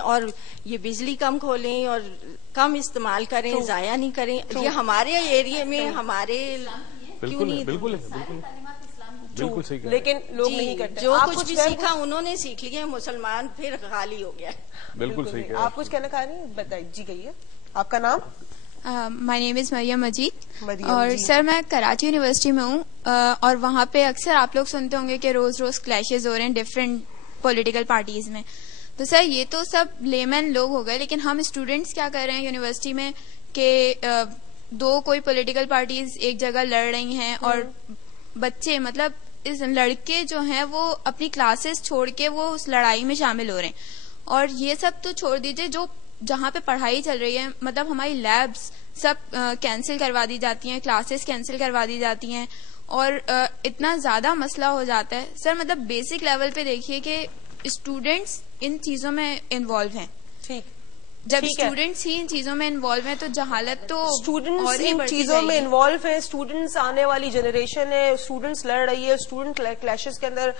اور یہ بجلی کم کھولیں اور کم استعمال کریں, ضائع نہیں کریں. یہ ہمارے ایریے میں ہمارے کیوں نہیں, بالکل صحیح, لیکن لوگ نہیں کرتے. جو کچھ بھی سیکھا انہوں نے سیکھ لیا, مسلمان پھر خالی ہو گیا. بالکل صحیح. آپ کچھ کہنا چاہ رہی ہیں؟ بتائیے جی. کہیے آپ کا نام. مائی نیم از مریم مجید, اور سر میں کراچی یونیورسٹی میں ہوں, اور وہاں پہ اکثر آپ لوگ سنتے ہوں گے کہ روز روز کلیشز ہو رہے ہیں ڈفرینٹ پولیٹیکل پارٹیز میں. تو سر یہ تو سب لیمن لوگ ہو گئے, لیکن ہم اسٹوڈینٹس کیا کر رہے ہیں یونیورسٹی میں کہ دو کوئی پولیٹیکل پارٹیز ایک جگہ لڑ رہی ہیں, اور بچے مطلب اس لڑکے جو ہیں وہ اپنی کلاسز چھوڑ کے وہ اس لڑائی میں شامل ہو رہے ہیں. اور یہ سب تو چھوڑ دیجیے, جو جہاں پہ پڑھائی چل رہی ہے مطلب ہماری لیبس سب کینسل کروا دی جاتی ہیں, کلاسز کینسل کروا دی جاتی ہیں, اور اتنا زیادہ مسئلہ ہو جاتا ہے سر. مطلب بیسک لیول پہ دیکھیے کہ اسٹوڈینٹس ان چیزوں میں انوالو ہیں. ٹھیک, جب اسٹوڈینٹس ہی ان چیزوں میں انوالو ہیں تو جہالت تو اسٹوڈینٹس ان چیزوں میں انوالو ہیں. اسٹوڈینٹس آنے والی جنریشن ہے, اسٹوڈینٹس لڑ رہی ہے, اسٹوڈینٹ کلیشز کے اندر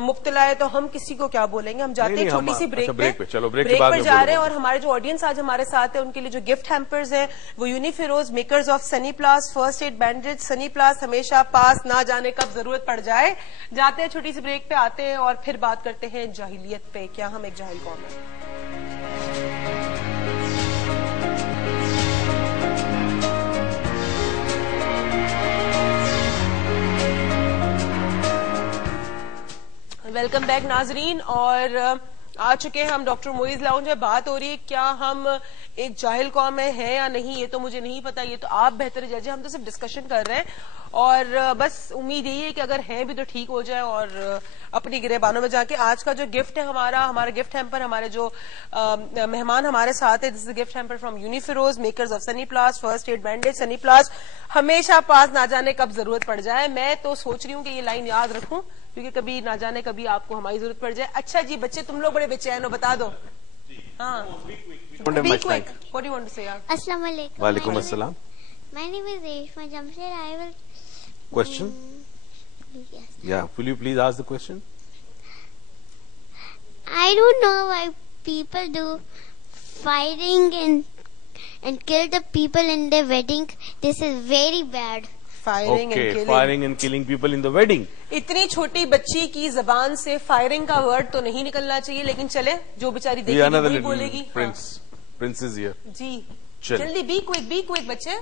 مبتلا ہے, تو ہم کسی کو کیا بولیں گے. ہم جاتے ہیں چھوٹی سی بریک پہ, بریک پر جا رہے ہیں, اور ہمارے جو آڈینس آج ہمارے ساتھ ہے ان کے لیے جو گفٹ ہیمپرز ہیں وہ Unifiroz makers of Sunny Plus first aid bandage. Sunny Plus ہمیشہ پاس نہ جانے کب ضرورت پڑ جائے. جاتے ہیں چھوٹی سی بریک پہ, آتے ہیں اور پھر بات کرتے ہیں جاہلیت پہ. کیا ہم ایک جاہل قوم ہیں؟ ویلکم بیک ناظرین, اور آ چکے ہیں ہم ڈاکٹر موئز لاؤنج میں. بات ہو رہی ہے کیا ہم ایک جاہل قوم میں ہیں یا نہیں, یہ تو مجھے نہیں پتا, یہ تو آپ بہتر جج ہیں. ہم تو صرف ڈسکشن کر رہے ہیں, اور بس امید یہی ہے کہ اگر ہیں بھی تو ٹھیک ہو جائے اور اپنی گریبانوں میں جا کے. آج کا جو گفٹ ہے ہمارا گفٹ ہیمپر, ہمارے جو مہمان ہمارے ساتھ ہے, this is gift hamper from Unifiroz makers of Sunny Plus first aid bandage. Sunny Plus ہمیشہ پاس نہ جانے کب ضرورت پڑ جائے. میں تو سوچ رہی ہوں کہ یہ لائن یاد رکھوں, کیونکہ کبھی نہ جانے کبھی آپ کو ہماری ضرورت پڑ جائے. اچھا جی بچے, تم لوگ بڑے بےچین ہو, بتا دو. ہاں, السلام علیکم. وعلیکم السلام. My name is Reshma Jamshed. I will Question? Yes. Yeah, will you please ask the question? I don't know why people do fighting and kill the people in their wedding. This is very bad. Firing and killing people in the wedding. اتنی چھوٹی بچی کی زبان سے firing کا word تو نہیں نکلنا چاہیے, لیکن چلے جو بیچاری دیکھے گی وہی بولے گی. Prince is here. جی جلدی, be quick بچے.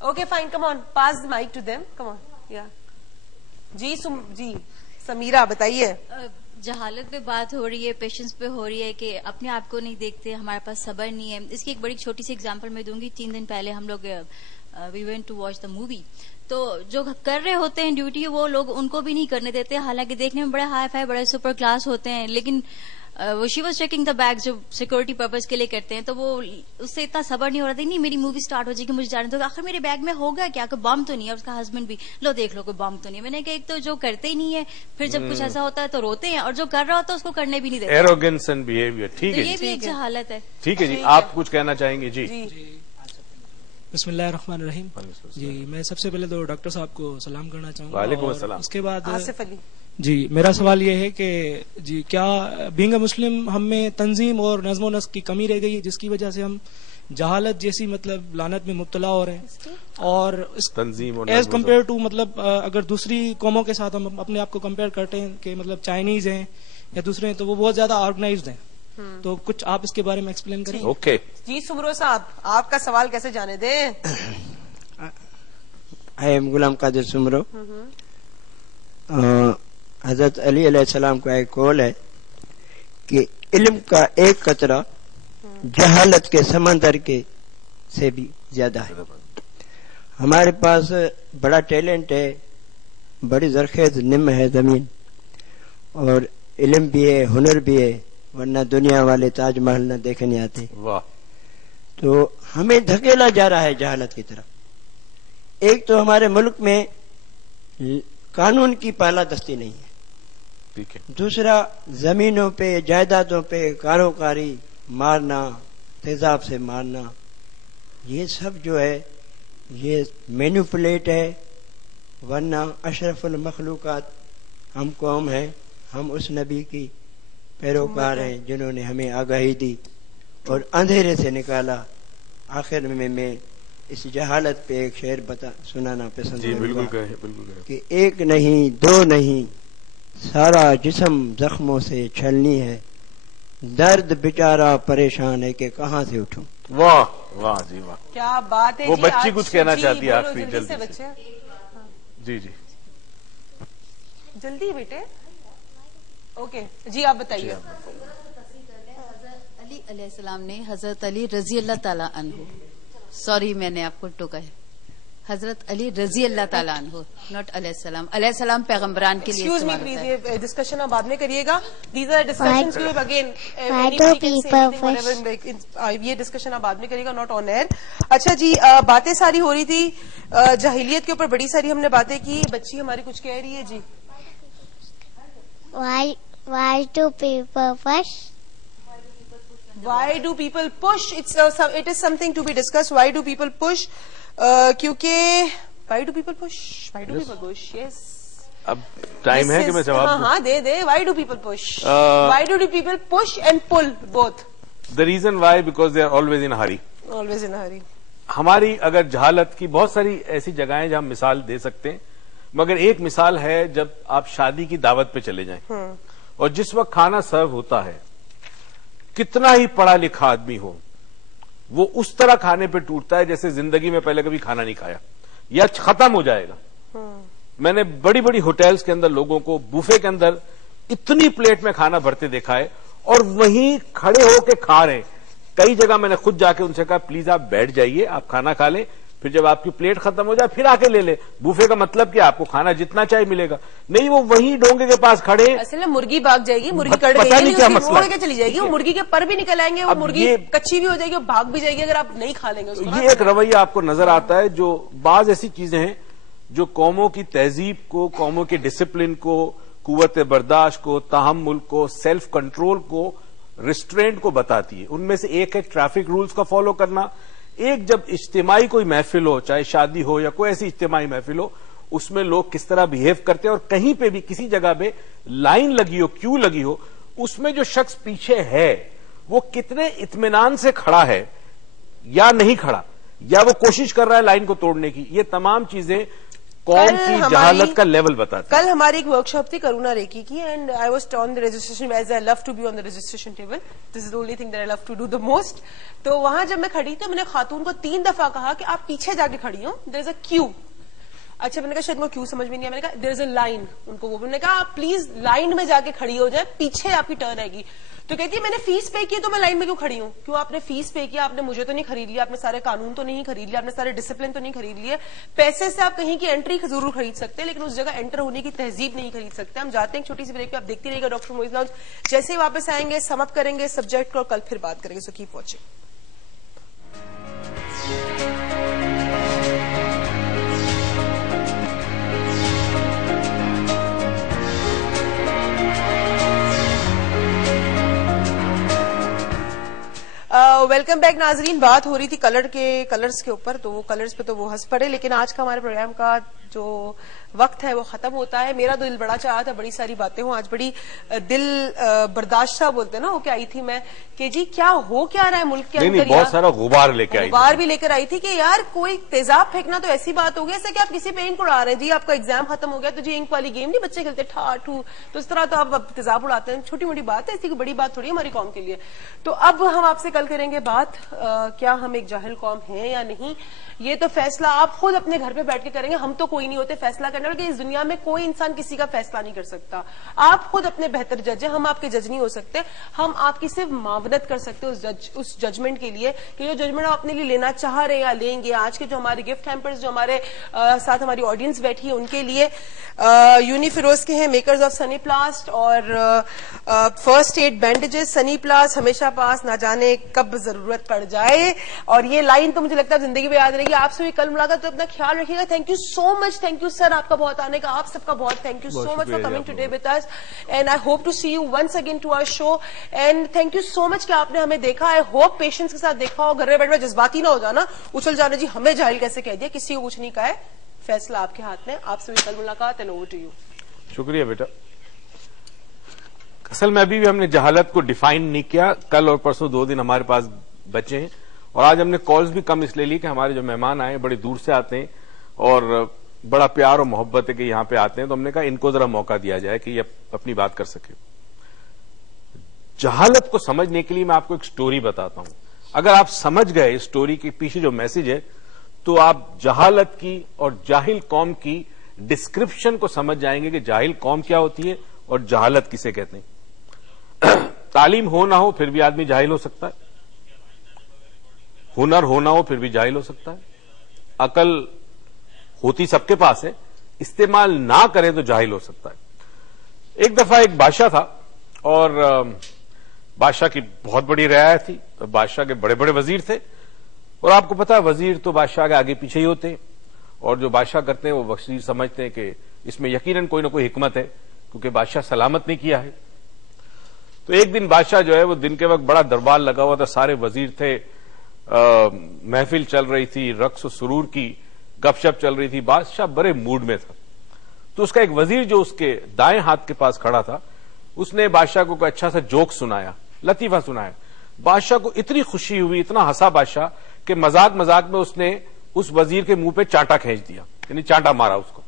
Okay, fine, come on, pass the mic to them, come on. Yeah. جی سمیرہ بتائیے. جہالت پہ بات ہو رہی ہے, پیشنس پہ ہو رہی ہے کہ اپنے آپ کو نہیں دیکھتے, ہمارے پاس صبر نہیں ہے. اس کی ایک بڑی چھوٹی سی ایگزامپل میں دوں گی. 3 دن پہلے ہم لوگ we went to watch the movie, تو جو کر رہے ہوتے ہیں ڈیوٹی وہ لوگ ان کو بھی نہیں کرنے دیتے, حالانکہ دیکھنے میں بڑے ہائی فائی بڑے سپر کلاس ہوتے ہیں, لیکن she was checking the bag جو سیکورٹی پرپز کے لیے کرتے ہیں, تو وہ اس سے اتنا صبر نہیں ہو رہا تھا. نہیں میری مووی اسٹارٹ ہو جائے گی, مجھے جانے دو. آخر میرے بیگ میں ہوگا کیا, کوئی بم تو نہیں ہے. اور اس کا ہسبینڈ بھی, لو دیکھ لو کوئی بم تو نہیں ہے. میں نے کہا ایک تو جو کرتے ہی نہیں ہے, پھر جب کچھ ایسا ہوتا ہے تو روتے ہیں, اور جو کر رہا ہوتا ہے اس کو کرنے بھی نہیں دیتے. Arrogance and behaviour. ٹھیک ہے, یہ بھی ایک جہالت ہے. ٹھیک ہے جی, آپ کچھ کہنا چاہیں گے؟ جی بسم اللہ الرحمن الرحیم. جی میں سب سے پہلے تو ڈاکٹر صاحب کو سلام کرنا چاہوں گا. وعلیکم السلام. اس کے بعد آصف علی جی میرا سوال یہ ہے کہ جی کیا بینگ اے مسلم ہم میں تنظیم اور نظم و نسق کی کمی رہ گئی جس کی وجہ سے ہم جہالت جیسی مطلب لعنت میں مبتلا ہو رہے ہیں, اور تنظیم ایز کمپیئر ٹو مطلب اگر دوسری قوموں کے ساتھ ہم اپنے آپ کو کمپیئر کرتے ہیں کہ مطلب چائنیز ہیں یا دوسرے ہیں, تو وہ بہت زیادہ آرگنائزڈ ہیں. تو کچھ آپ اس کے بارے میں ایکسپلین کریں. اوکے جی سمرو صاحب, آپ کا سوال کیسے جانے دیں. I am Ghulam Qadir Soomro. حضرت علی علیہ السلام کا ایک قول ہے کہ علم کا ایک قطرہ جہالت کے سمندر کے سے بھی زیادہ ہے. ہمارے پاس بڑا ٹیلنٹ ہے, بڑی زرخیز نم ہے زمین, اور علم بھی ہے, ہنر بھی ہے, ورنہ دنیا والے تاج محل نہ دیکھنے آتے. تو ہمیں دھکیلا جا رہا ہے جہالت کی طرف. ایک تو ہمارے ملک میں قانون کی بالادستی نہیں ہے, دوسرا زمینوں پہ جائیدادوں پہ کاروکاری مارنا, تیزاب سے مارنا, یہ سب جو ہے یہ مینوپولیٹ ہے. ورنہ اشرف المخلوقات ہم قوم ہیں, ہم اس نبی کی پیروکار ہیں جنہوں نے ہمیں آگاہی دی اور اندھیرے سے نکالا. آخر میں اس جہالت پہ ایک شعر سنانا پسند بالکل کہ ایک نہیں دو نہیں سارا جسم زخموں سے چھلنی ہے, درد بیچارہ پریشان ہے کہ کہاں سے اٹھوں. واہ واہ جی واہ, کیا بات ہے. وہ بچی کچھ کہنا چاہتی ہے آخری جلدی بچے. جی جلدی بیٹے. اوکے جی آپ بتائیے. علی علیہ السلام نے حضرت علی رضی اللہ تعالیٰ عنہ, سوری میں نے آپ کو ٹوکا ہے, حضرت علی رضی اللہ تعالیٰ عنہ, ناٹ علیہ السلام. علیہ السلام پیغمبران کے لیے استعمال ہوتا ہے. یہ ڈسکشن آپ بعد میں کریے گا. دیز آر ڈسکشنز اگین, یہ ڈسکشن آپ بعد میں کریے گا, ناٹ آن ایئر. اچھا جی, باتیں ساری ہو رہی تھی جاہلیت کے اوپر, بڑی ساری ہم نے باتیں کی. بچی ہماری کچھ کہہ رہی ہے جی. Why do people push? Why do people push? It is something to be discussed. Why do people push? کیونکہ why do people push? Why do people push? Yes. اب ٹائم ہے کہ میں جواب دوں. ہاں دے. Why do people push? Why do people push and pull both? The reason why, because they are always in a hurry. Always in a hurry. ہماری اگر جہالت کی بہت ساری ایسی جگہیں جہاں ہم مثال دے سکتے ہیں, مگر ایک مثال ہے جب آپ شادی کی دعوت پہ چلے جائیں اور جس وقت کھانا سرو ہوتا ہے, کتنا ہی پڑھا لکھا آدمی ہو, وہ اس طرح کھانے پہ ٹوٹتا ہے جیسے زندگی میں پہلے کبھی کھانا نہیں کھایا یا ختم ہو جائے گا. میں نے بڑی بڑی ہوٹلز کے اندر لوگوں کو بوفے کے اندر اتنی پلیٹ میں کھانا بھرتے دیکھا ہے اور وہیں کھڑے ہو کے کھا رہے ہیں. کئی جگہ میں نے خود جا کے ان سے کہا پلیز آپ بیٹھ جائیے, آپ کھانا کھا لیں, پھر جب آپ کی پلیٹ ختم ہو جائے پھر آ کے لے لیں. بوفے کا مطلب کیا, آپ کو کھانا جتنا چاہیے ملے گا. نہیں, وہ وہیں ڈونگے کے پاس کھڑے. اصل میں مرغی بھاگ جائے گی, مرغی کٹ گئی نہیں کیا مسئلہ کے چلی جائے گی, وہ مرغی کے پر بھی نکل آئیں گے, وہ مرغی کچی بھی ہو جائے گی, وہ بھاگ بھی جائے گی اگر آپ نہیں کھا لیں گے. یہ ایک رویہ آپ کو نظر آتا ہے جو بعض ایسی چیزیں ہیں جو قوموں کی تہذیب کو, قوموں کے ڈسپلن کو, قوت برداشت کو, تحمل کو, سیلف کنٹرول کو, ریسٹرینٹ کو بتاتی ہے. ان میں سے ایک ہے ٹریفک رولز کا فالو کرنا. ایک جب اجتماعی کوئی محفل ہو, چاہے شادی ہو یا کوئی ایسی اجتماعی محفل ہو, اس میں لوگ کس طرح بہیو کرتے ہیں, اور کہیں پہ بھی کسی جگہ پہ لائن لگی ہو, کیوں لگی ہو, اس میں جو شخص پیچھے ہے وہ کتنے اطمینان سے کھڑا ہے یا نہیں کھڑا, یا وہ کوشش کر رہا ہے لائن کو توڑنے کی. یہ تمام چیزیں قوم کی جہالت کا لیول بتاتی. کل ہماری ایک ورکشاپ تھی کرونا ریکی کی, and I was on the registration as I love to be on the registration table. This is the only thing that I love to do the most. تو وہاں جب میں کھڑی تو میں نے خاتون کو 3 دفعہ کہا کہ آپ پیچھے جا کے کھڑی ہوں, دیر از اے کیو. اچھا میں نے کہا شاید وہ کیوں سمجھ میں نہیں آیا, میں نے کہا دیر از اے لائن. ان کو وہ میں نے کہا آپ پلیز لائن میں جا کے کھڑی ہو جائے, پیچھے آپ کی ٹرن آئے گی. تو کہتی ہے میں نے فیس پے کی تو میں لائن میں کیوں کھڑی ہوں. کیوں آپ نے فیس پے کیا, آپ نے مجھے تو نہیں خرید لیا, آپ نے سارے قانون تو نہیں خرید لیا, آپ نے سارے ڈسپلن تو نہیں خرید لیے. پیسے سے آپ کہیں کی انٹری ضرور خرید سکتے ہیں, لیکن اس جگہ انٹر ہونے کی تہذیب نہیں خرید سکتے. ہم جاتے ہیں چھوٹی سی بریک پہ, آپ دیکھتی رہیے گا ڈاکٹر موئز لاؤنج. جیسے ہی واپس آئیں گے سم اپ کریں گے سبجیکٹ کو اور کل پھر بات کریں گے. So keep watching. Welcome back ناظرین. بات ہو رہی تھی کلرز کے اوپر, تو وہ کلرز پہ تو وہ ہنس پڑے, لیکن آج کا ہمارے پروگرام کا جو وقت ہے وہ ختم ہوتا ہے. میرا دل بڑا چاہا تھا بڑی ساری باتیں ہوں, آج بڑی دل برداشتہ بولتے ہیں نا, وہ کیا آئی تھی میں کہ جی کیا ہو کیا رہا ہے ملک کے اندر, بہت سارا غبار لے کے آئی, غبار بھی لے کر آئی تھی کہ یار کوئی تیزاب پھینکنا تو ایسی بات ہو گئی جیسے کہ آپ کسی پہ انک اڑا رہے ہیں. جی آپ کا ایگزام ختم ہو گیا تو جی انک والی گیم نہیں بچے کھیلتے ٹھا ٹھو, تو اس طرح تو آپ تیزاب اڑاتے ہیں. چھوٹی موٹی بات ہے, ایسی کوئی بڑی بات تھوڑی ہے ہماری قوم کے لیے. تو اب ہم آپ سے کل کریں گے بات, کیا ہم ایک جاہل قوم ہیں یا نہیں. یہ تو فیصلہ آپ خود اپنے گھر پہ بیٹھ کے کریں گے. ہم تو کوئی نہیں ہوتے فیصلہ کرنے والے, اس دنیا میں کوئی انسان کسی کا فیصلہ نہیں کر سکتا. آپ خود اپنے بہتر جج ہیں, ہم آپ کے جج نہیں ہو سکتے. ہم آپ کی صرف معاونت کر سکتے اس ججمنٹ کے لیے کہ جو ججمنٹ آپ اپنے لیے لینا چاہ رہے ہیں یا لیں گے. آج کے جو ہمارے گفٹ ہیمپرز جو ہمارے ساتھ ہماری آڈینس بیٹھی ہے ان کے لیے یونی فیروز کے ہیں, میکرز آف سنی پلاسٹ اور فرسٹ ایڈ بینڈیجز. سنی پلاسٹ ہمیشہ پاس, نہ جانے کب ضرورت پڑ جائے. اور یہ لائن تو مجھے لگتا ہے زندگی میں یاد رہے گی. آپ سے بھی کل ملاقات, تو اپنا خیال رکھیے گا. Thank you so much. Thank you sir آپ کا بہت آنے کا, آپ سب کا بہت thank you so much for coming today with us, and I hope to see you once again to our show. And thank you so much کہ آپ نے ہمیں دیکھا. آئی ہوپ پیشنس کے ساتھ دیکھا ہو, گھر میں بیٹھ میں جذباتی نہ ہو جانا, اچھل جانا جی ہمیں جاہل کیسے کہہ دیا. کسی کو کچھ نہیں کہا ہے, فیصلہ آپ کے ہاتھ میں. آپ سے بھی کل ملاقات, اینڈ اوور ٹو یو. شکریہ بیٹا. اصل میں ابھی بھی ہم نے جہالت کو ڈیفائن نہیں کیا. کل اور پرسوں 2 دن ہمارے پاس بچے ہیں, اور آج ہم نے کالز بھی کم اس لیے لی کہ ہمارے جو مہمان آئے بڑے دور سے آتے ہیں اور بڑا پیار اور محبت ہے کہ یہاں پہ آتے ہیں, تو ہم نے کہا ان کو ذرا موقع دیا جائے کہ یہ اپنی بات کر سکے. جہالت کو سمجھنے کے لیے میں آپ کو ایک سٹوری بتاتا ہوں. اگر آپ سمجھ گئے اس سٹوری کے پیچھے جو میسج ہے تو آپ جہالت کی اور جاہل قوم کی ڈسکرپشن کو سمجھ جائیں گے کہ جاہل قوم کیا ہوتی ہے اور جہالت کسے کہتے ہیں. تعلیم ہو نہ ہو پھر بھی آدمی جاہل ہو سکتا ہے, ہنر ہو نہ ہو پھر بھی جاہل ہو سکتا ہے, عقل ہوتی سب کے پاس ہے, استعمال نہ کرے تو جاہل ہو سکتا ہے. ایک دفعہ ایک بادشاہ تھا اور بادشاہ کی بہت بڑی رعایت تھی, بادشاہ کے بڑے بڑے وزیر تھے, اور آپ کو پتا ہے وزیر تو بادشاہ کے آگے پیچھے ہی ہوتے ہیں, اور جو بادشاہ کرتے ہیں وہ وزیر سمجھتے ہیں کہ اس میں یقیناً کوئی نہ کوئی حکمت ہے کیونکہ بادشاہ سلامت نہیں کیا ہے. تو ایک دن بادشاہ جو ہے وہ دن کے وقت بڑا دربار لگا ہوا تھا, سارے وزیر تھے, محفل چل رہی تھی, رقص و سرور کی گپ شپ چل رہی تھی, بادشاہ بڑے موڈ میں تھا. تو اس کا ایک وزیر جو اس کے دائیں ہاتھ کے پاس کھڑا تھا اس نے بادشاہ کو کوئی اچھا سا جوک سنایا, لطیفہ سنایا. بادشاہ کو اتنی خوشی ہوئی, اتنا ہنسا بادشاہ کہ مذاق مذاق میں اس نے اس وزیر کے منہ پہ چانٹا کھینچ دیا, یعنی چانٹا مارا اس کو,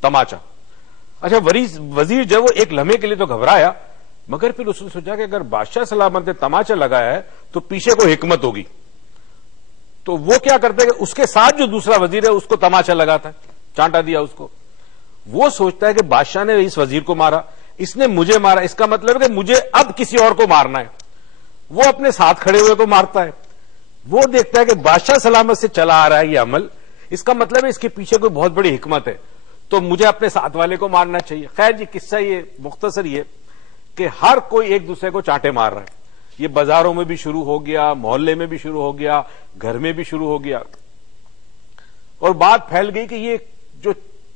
تماچا. اچھا وزیر جب وہ ایک لمحے کے لیے تو گھبرایا, مگر پھر اس نے سوچا کہ اگر بادشاہ سلامت نے تماچا لگایا ہے تو پیچھے کوئی حکمت ہوگی. تو وہ کیا کرتے کہ اس کے ساتھ جو دوسرا وزیر ہے اس کو تماچا لگاتا ہے, چانٹا دیا اس کو. وہ سوچتا ہے کہ بادشاہ نے اس وزیر کو مارا, اس نے مجھے مارا, اس کا مطلب ہے کہ مجھے اب کسی اور کو مارنا ہے. وہ اپنے ساتھ کھڑے ہوئے کو مارتا ہے. وہ دیکھتا ہے کہ بادشاہ سلامت سے چلا آ رہا ہے یہ عمل, اس کا مطلب ہے اس کے پیچھے کوئی بہت بڑی حکمت ہے, تو مجھے اپنے ساتھ والے کو مارنا چاہیے. خیر جی قصہ یہ مختصر یہ کہ ہر کوئی ایک دوسرے کو چانٹے مار رہا ہے. یہ بازاروں میں بھی شروع ہو گیا, محلے میں بھی شروع ہو گیا, گھر میں بھی شروع ہو گیا, اور بات پھیل گئی کہ یہ جو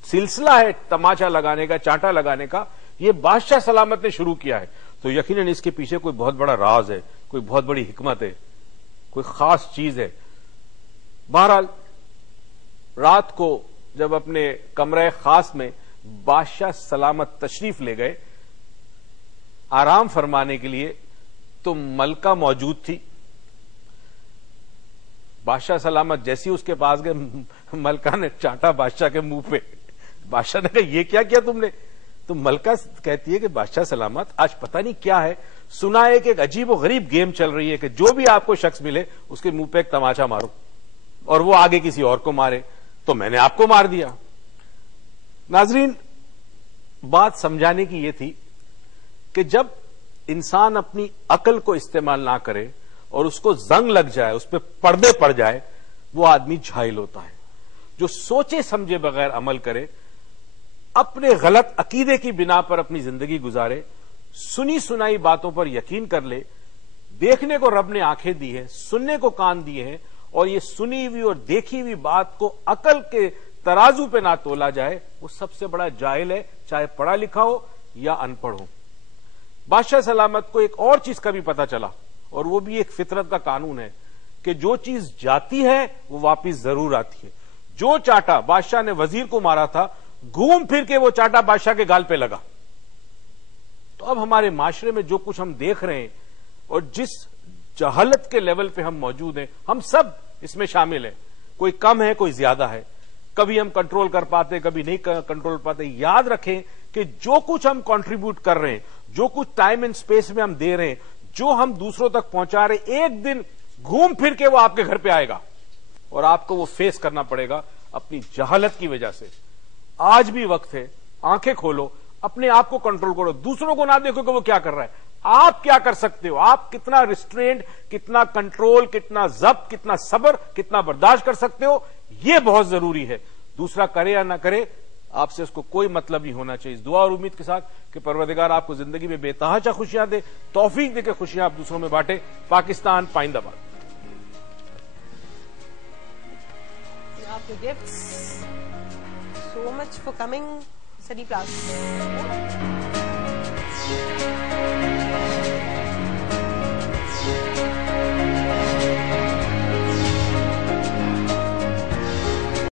سلسلہ ہے تماچا لگانے کا, چانٹا لگانے کا, یہ بادشاہ سلامت نے شروع کیا ہے. تو یقیناً اس کے پیچھے کوئی بہت بڑا راز ہے, کوئی بہت بڑی حکمت ہے, کوئی خاص چیز ہے. بہرحال رات کو جب اپنے کمرے خاص میں بادشاہ سلامت تشریف لے گئے آرام فرمانے کے لیے, تو ملکہ موجود تھی. بادشاہ سلامت جیسی اس کے پاس گئے, ملکہ نے چانٹا بادشاہ کے منہ پہ. بادشاہ نے کہا یہ کیا کیا تم نے؟ تو ملکہ کہتی ہے کہ بادشاہ سلامت آج پتہ نہیں کیا ہے, سنا ہے کہ ایک عجیب و غریب گیم چل رہی ہے کہ جو بھی آپ کو شخص ملے اس کے منہ پہ ایک تماچا مارو اور وہ آگے کسی اور کو مارے, تو میں نے آپ کو مار دیا. ناظرین بات سمجھانے کی یہ تھی کہ جب انسان اپنی عقل کو استعمال نہ کرے اور اس کو زنگ لگ جائے, اس پہ پردے پڑ جائے, وہ آدمی جاہل ہوتا ہے. جو سوچے سمجھے بغیر عمل کرے, اپنے غلط عقیدے کی بنا پر اپنی زندگی گزارے, سنی سنائی باتوں پر یقین کر لے. دیکھنے کو رب نے آنکھیں دی ہے, سننے کو کان دیے ہیں, اور یہ سنی ہوئی اور دیکھی ہوئی بات کو عقل کے ترازو پہ نہ تولا جائے, وہ سب سے بڑا جاہل ہے, چاہے پڑھا لکھا ہو یا ان پڑھ ہو. بادشاہ سلامت کو ایک اور چیز کا بھی پتا چلا, اور وہ بھی ایک فطرت کا قانون ہے کہ جو چیز جاتی ہے وہ واپس ضرور آتی ہے. جو چاٹا بادشاہ نے وزیر کو مارا تھا, گھوم پھر کے وہ چاٹا بادشاہ کے گال پہ لگا. تو اب ہمارے معاشرے میں جو کچھ ہم دیکھ رہے ہیں اور جس جہالت کے لیول پہ ہم موجود ہیں, ہم سب اس میں شامل ہیں. کوئی کم ہے, کوئی زیادہ ہے. کبھی ہم کنٹرول کر پاتے, کبھی نہیں کنٹرول پاتے. یاد رکھیں کہ جو کچھ ہم کنٹریبیوٹ کر رہے ہیں, جو کچھ ٹائم اینڈ اسپیس میں ہم دے رہے ہیں, جو ہم دوسروں تک پہنچا رہے ہیں, ایک دن گھوم پھر کے وہ آپ کے گھر پہ آئے گا اور آپ کو وہ فیس کرنا پڑے گا اپنی جہالت کی وجہ سے. آج بھی وقت ہے, آنکھیں کھولو, اپنے آپ کو کنٹرول کرو, دوسروں کو نہ دیکھو کہ وہ کیا کر رہا ہے. آپ کیا کر سکتے ہو, آپ کتنا ریسٹرینڈ, کتنا کنٹرول, کتنا ضبط, کتنا صبر, کتنا برداشت کر سکتے ہو, یہ بہت ضروری ہے. دوسرا کرے یا نہ کرے, آپ سے اس کو کوئی مطلب نہیں ہونا چاہیے. دعا اور امید کے ساتھ کہ پروردگار آپ کو زندگی میں بے تحاشا خوشیاں دے, توفیق دے کہ خوشیاں آپ دوسروں میں بانٹے. پاکستان پائندہ باد. Gifts. So much for coming, Sunny Plus.